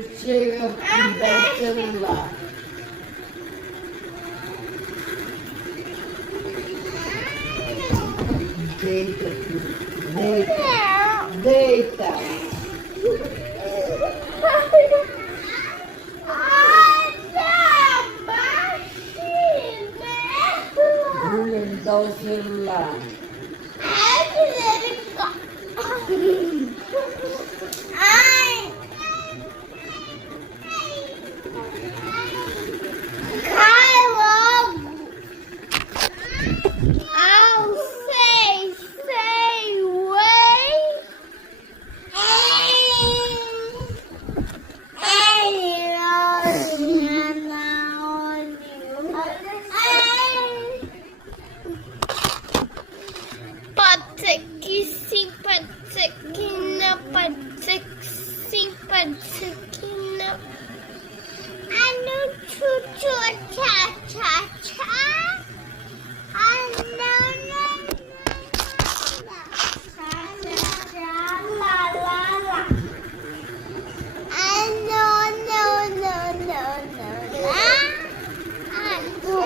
Siya pinagsalala. Deita. Deita. Deita. Bulong daw sila. Patsakina. Ano chuchu cha cha cha? Ano la la la. Ano no no no no la. Ano.